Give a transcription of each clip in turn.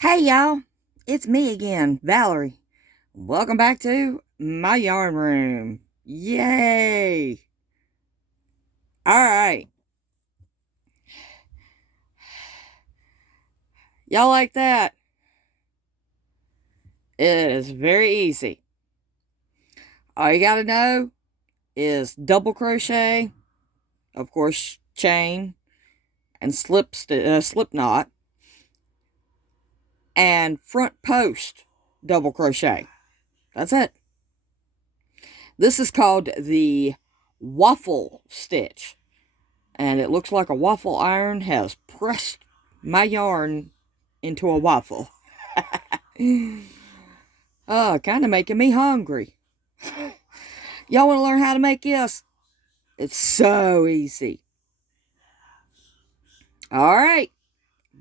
Hey y'all, it's me again, Valerie. Welcome back to my yarn room. Yay! Alright, y'all like that? It is very easy. All you gotta know is double crochet, of course, chain, and slip knot, and front post double crochet. That's it. This is called the waffle stitch. And it looks like a waffle iron has pressed my yarn into a waffle. Kind of making me hungry. Y'all want to learn how to make this? It's so easy. All right.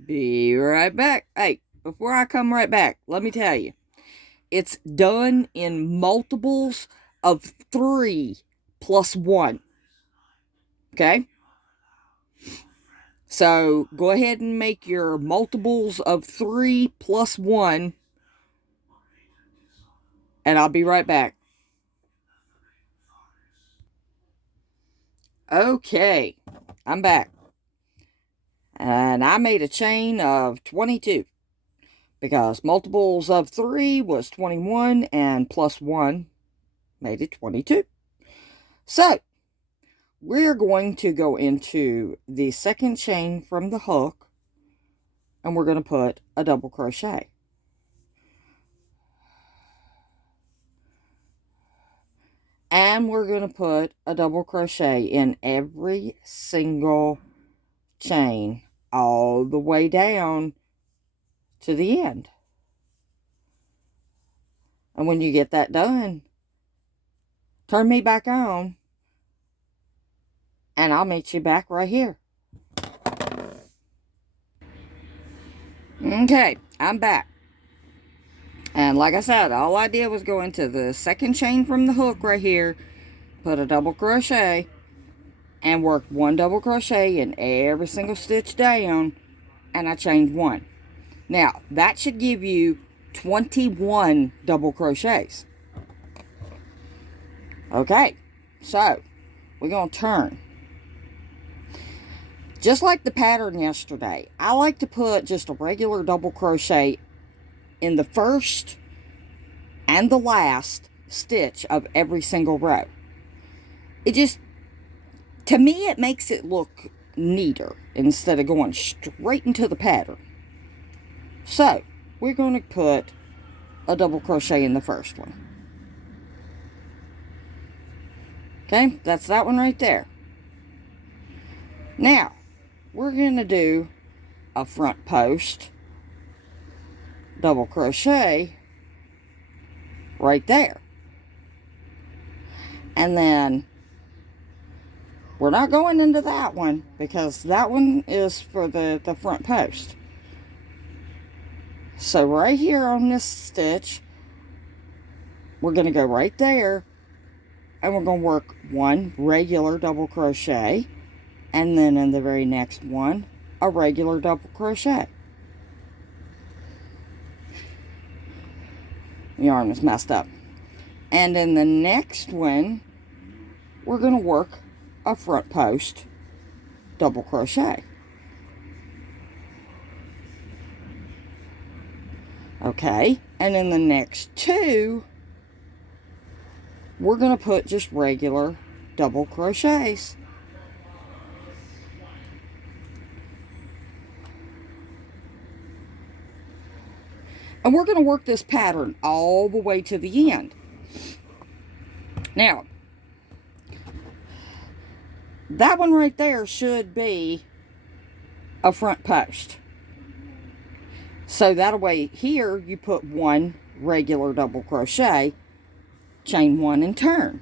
Be right back. Hey, before I come right back, let me tell you. It's done in multiples of 3 plus 1. Okay? So go ahead and make your multiples of 3 plus 1. And I'll be right back. Okay, I'm back. And I made a chain of 22. Because multiples of 3 was 21. And plus 1 made it 22. So, we're going to go into the second chain from the hook. And we're going to put a double crochet. And we're going to put a double crochet in every single chain all the way down to the end. And when you get that done, turn me back on and I'll meet you back right here. Okay, I'm back. And like I said, all I did was go into the second chain from the hook right here, put a double crochet, and work 1 double crochet in every single stitch down, and I chained 1. Now, that should give you 21 double crochets. Okay, so we're going to turn. Just like the pattern yesterday, I like to put just a regular double crochet in the first and the last stitch of every single row. It just, to me, it makes it look neater instead of going straight into the pattern. So, we're going to put a double crochet in the first one. Okay, that's that one right there. Now, we're going to do a front post double crochet right there. And then we're not going into that one because that one is for the front post. So right here on this stitch, we're going to go right there and we're going to work 1 regular double crochet, and then in the very next one, a regular double crochet. The yarn is messed up. And in the next one, we're going to work a front post double crochet. Okay, and in the next 2, we're going to put just regular double crochets. And we're going to work this pattern all the way to the end. Now, that one right there should be a front post. So that way here you put 1 regular double crochet, chain 1 and turn.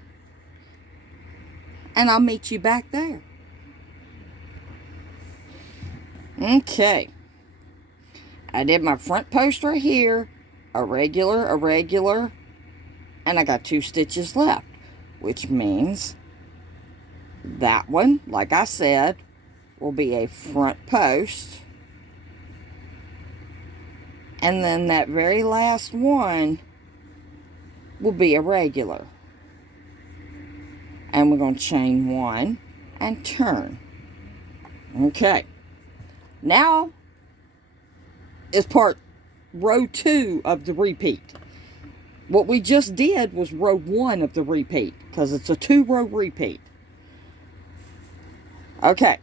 And I'll meet you back there. Okay. I did my front post right here, a regular, and I got 2 stitches left, which means that one, like I said, will be a front post And then that very last one will be a regular. And we're going to chain 1 and turn. Okay. Now is row 2 of the repeat. What we just did was row 1 of the repeat, because it's a 2-row repeat. Okay.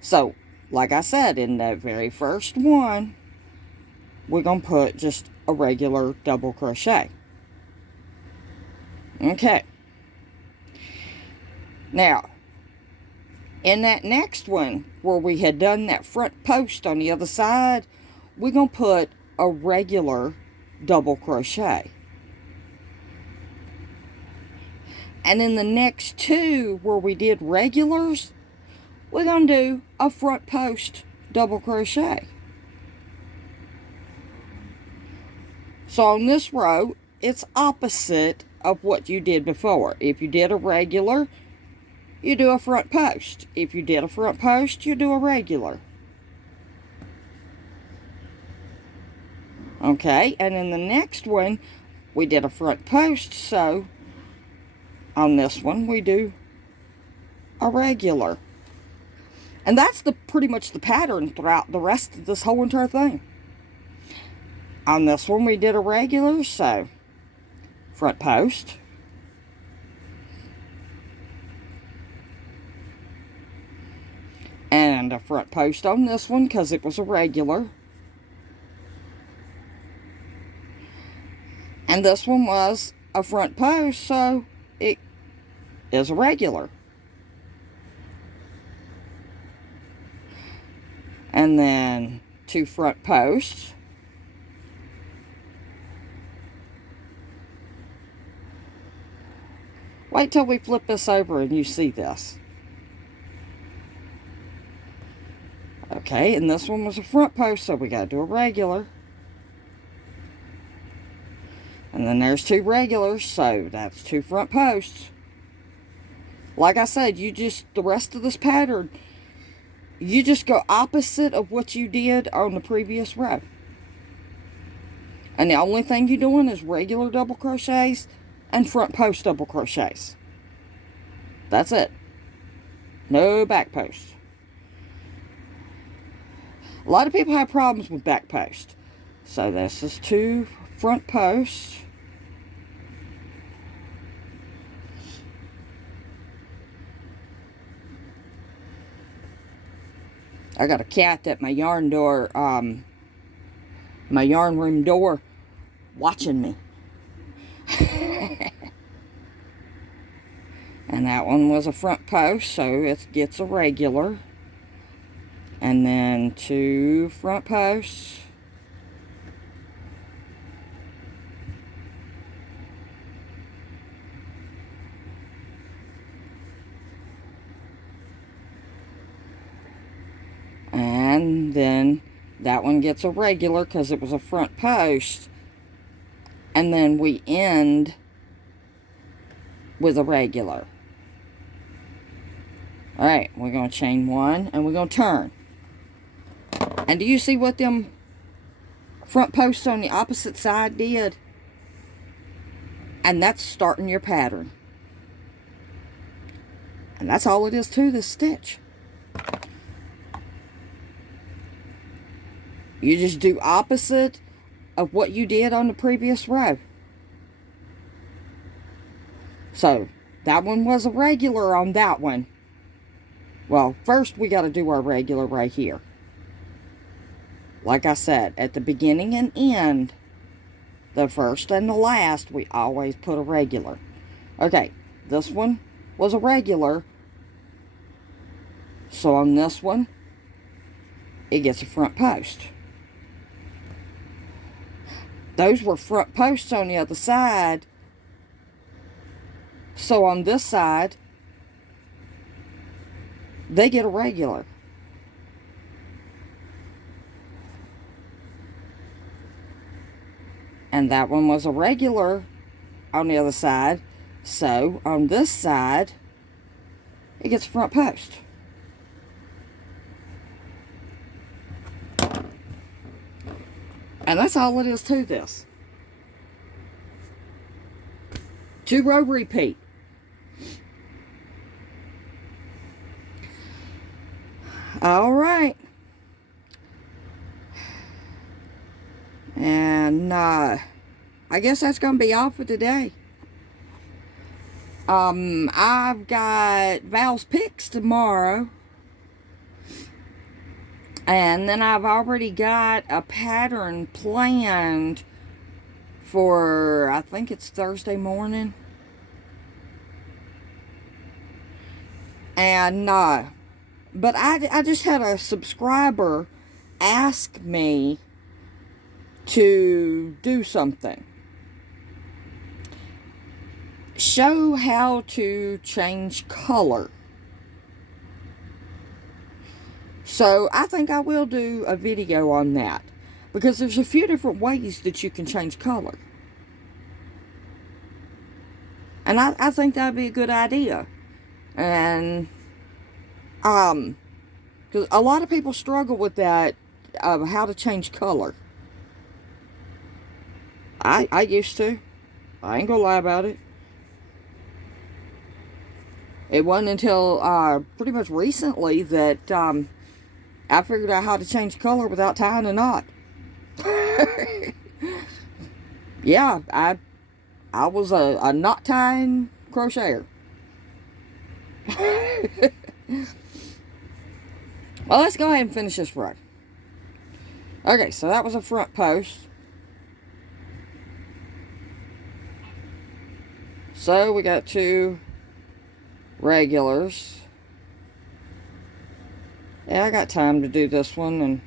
So, like I said, in that very first one, we're going to put just a regular double crochet. Okay. Now, in that next one, where we had done that front post on the other side, we're going to put a regular double crochet. And in the next two, where we did regulars, we're going to do a front post double crochet. So on this row, it's opposite of what you did before. If you did a regular, you do a front post. If you did a front post, you do a regular. Okay, and in the next one, we did a front post, so on this one, we do a regular. And that's pretty much the pattern throughout the rest of this whole entire thing. On this one, we did a regular, so front post. And a front post on this one, because it was a regular. And this one was a front post, so it is a regular. And then 2 front posts. Wait till we flip this over and you see this. Okay, and this one was a front post, so we got to do a regular. And then there's 2 regulars, so that's 2 front posts. Like I said, the rest of this pattern, you just go opposite of what you did on the previous row. And the only thing you're doing is regular double crochets and front post double crochets. That's it. No back posts. A lot of people have problems with back post. So this is 2 front posts. I got a cat at my yarn room door watching me. And that one was a front post, so it gets a regular. And then 2 front posts. And then that one gets a regular because it was a front post. And then we end with a regular. Alright, we're going to chain 1 and we're going to turn. And do you see what them front posts on the opposite side did? And that's starting your pattern. And that's all it is to this stitch. You just do opposite of what you did on the previous row. So, that one was a regular on that one. Well, first we got to do our regular right here. Like I said, at the beginning and end, the first and the last, we always put a regular. Okay, this one was a regular. So on this one, it gets a front post. Those were front posts on the other side. So on this side, they get a regular. And that one was a regular on the other side. So on this side, it gets a front post. And that's all it is to this. 2-row repeat. All right. And I guess that's going to be all for today. I've got Val's picks tomorrow. And then I've already got a pattern planned for, I think it's Thursday morning. And, but I just had a subscriber ask me to do something. Show how to change color. So I think I will do a video on that, because there's a few different ways that you can change color. And I think that'd be a good idea. And because a lot of people struggle with that, of how to change color. I used to. I ain't gonna lie about it. It wasn't until pretty much recently that I figured out how to change color without tying a knot. Yeah, I was a knot tying crocheter. Well, let's go ahead and finish this row. Okay, so that was a front post. So we got 2 regulars. Yeah, I got time to do this one, and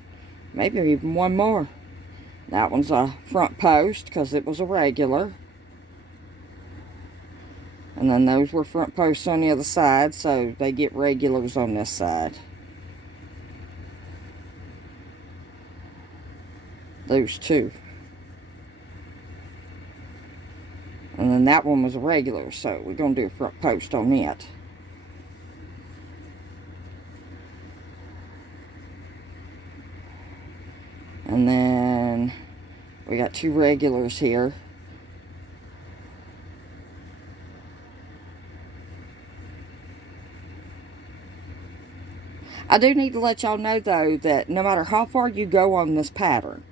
maybe even one more. That one's a front post because it was a regular. And then those were front posts on the other side, so they get regulars on this side. Those 2. And then that one was a regular, so we're going to do a front post on it. And then we got 2 regulars here. I do need to let y'all know, though, that no matter how far you go on this pattern,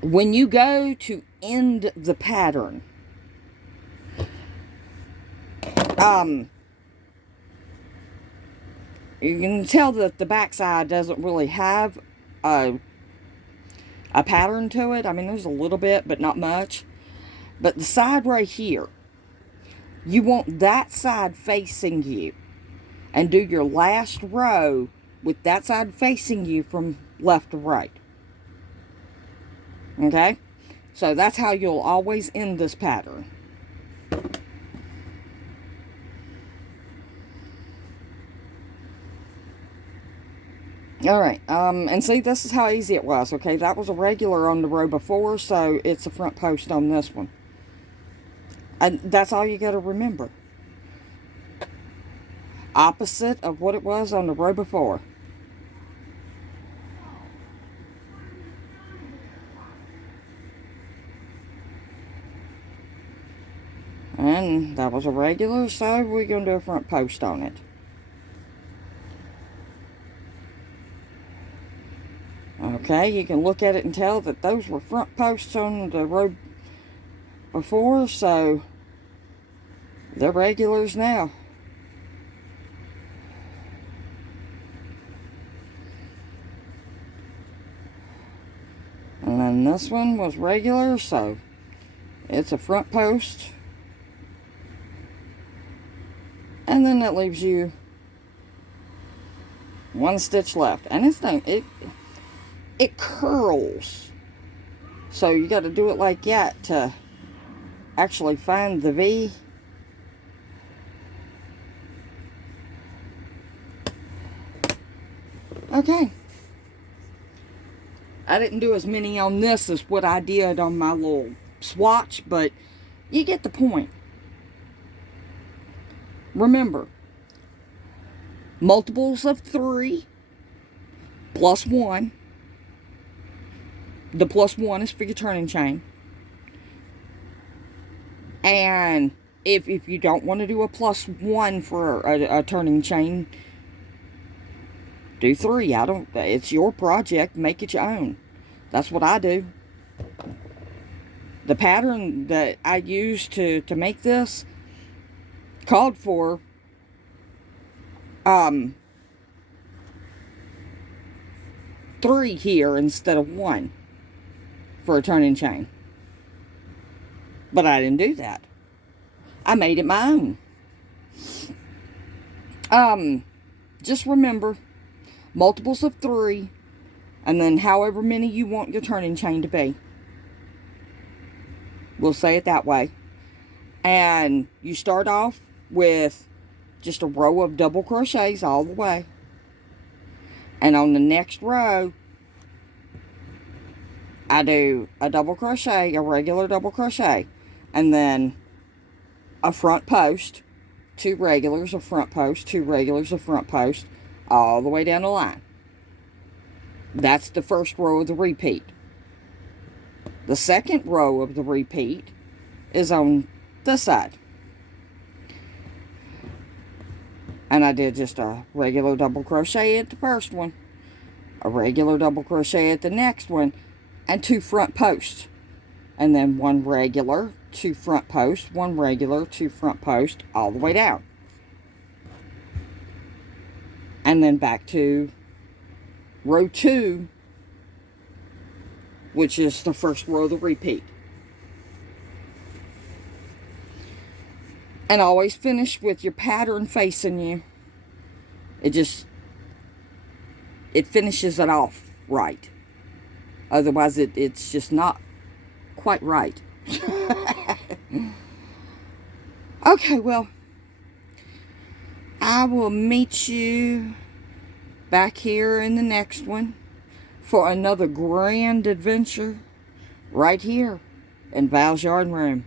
when you go to end the pattern, you can tell that the back side doesn't really have a pattern to it. I mean, there's a little bit, but not much. But the side right here, you want that side facing you, and do your last row with that side facing you from left to right. Okay? So that's how you'll always end this pattern. Alright, and see, this is how easy it was, okay? That was a regular on the row before, so it's a front post on this one. And that's all you got to remember. Opposite of what it was on the row before. And that was a regular, so we're going to do a front post on it. Okay, you can look at it and tell that those were front posts on the row before, so they're regulars now. And then this one was regular, so it's a front post. And then that leaves you 1 stitch left. And this thing, it curls. So you got to do it like that to actually find the V. Okay. I didn't do as many on this as what I did on my little swatch, but you get the point. Remember, multiples of 3 plus 1 The +1 is for your turning chain. And if you don't want to do a +1 for a turning chain, do 3. It's your project. Make it your own. That's what I do. The pattern that I used to make this called for 3 here instead of 1 for a turning chain. But I didn't do that. I made it my own. Just remember, multiples of 3, and then however many you want your turning chain to be. We'll say it that way. And you start off with just a row of double crochets all the way. And on the next row, I do a double crochet, a regular double crochet, and then a front post, 2 regulars, a front post, 2 regulars, a front post, all the way down the line. That's the first row of the repeat. The second row of the repeat is on this side. And I did just a regular double crochet at the first one, a regular double crochet at the next one, and 2 front posts. And then 1 regular, 2 front posts, 1 regular, 2 front posts, all the way down. And then back to row 2, which is the first row of the repeat. And always finish with your pattern facing you. It finishes it off right. Otherwise, it's just not quite right. Okay, well, I will meet you back here in the next one for another grand adventure right here in Val's Yarn Room.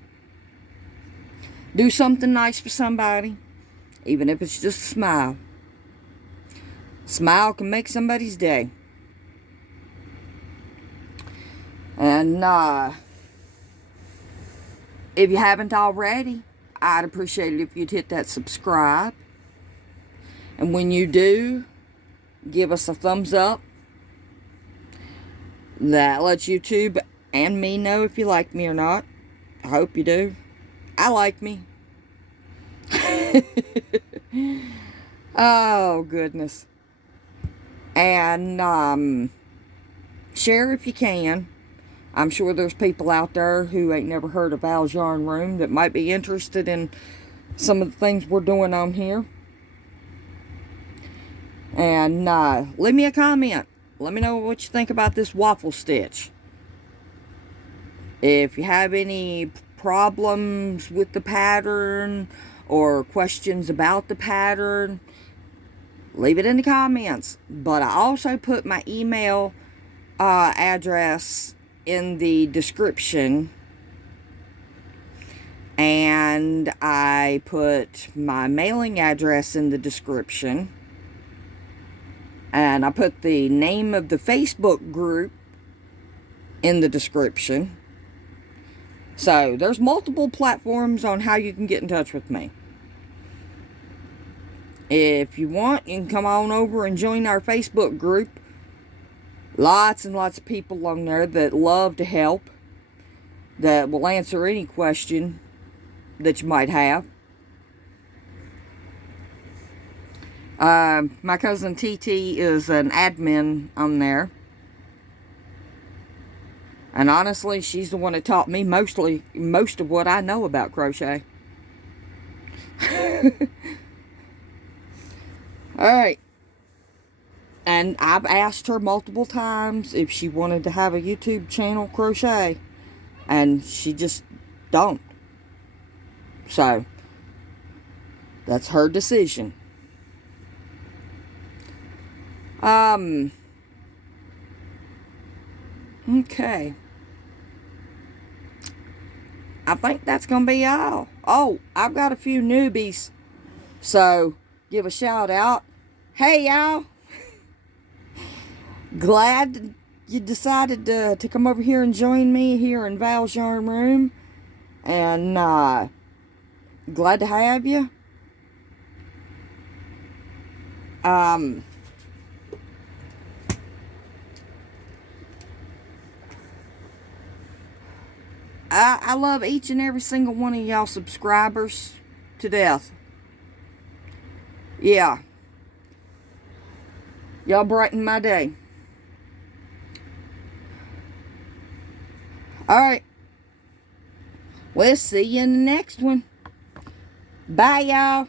Do something nice for somebody, even if it's just a smile. Smile can make somebody's day. And if you haven't already, I'd appreciate it if you'd hit that subscribe. And when you do, give us a thumbs up. That lets YouTube and me know if you like me or not. I hope you do. I like me. Oh, goodness. And share if you can. I'm sure there's people out there who ain't never heard of Val's Yarn Room that might be interested in some of the things we're doing on here. And leave me a comment. Let me know what you think about this waffle stitch. If you have any problems with the pattern or questions about the pattern, leave it in the comments. But I also put my email address in the description, and I put my mailing address in the description, and I put the name of the Facebook group in the description. So there's multiple platforms on how you can get in touch with me. If you want, you can come on over and join our Facebook group. Lots and lots of people on there that love to help, that will answer any question that you might have. My cousin TT is an admin on there. And honestly, she's the one that taught me most of what I know about crochet. Alright. And I've asked her multiple times if she wanted to have a YouTube channel crochet. And she just don't. So, that's her decision. Okay. I think that's going to be all. Oh, I've got a few newbies. So, give a shout out. Hey, y'all. Glad you decided to come over here and join me here in Val's Yarn Room. And glad to have you. I love each and every single one of y'all subscribers to death. Yeah. Y'all brighten my day. Alright. We'll see you in the next one. Bye, y'all.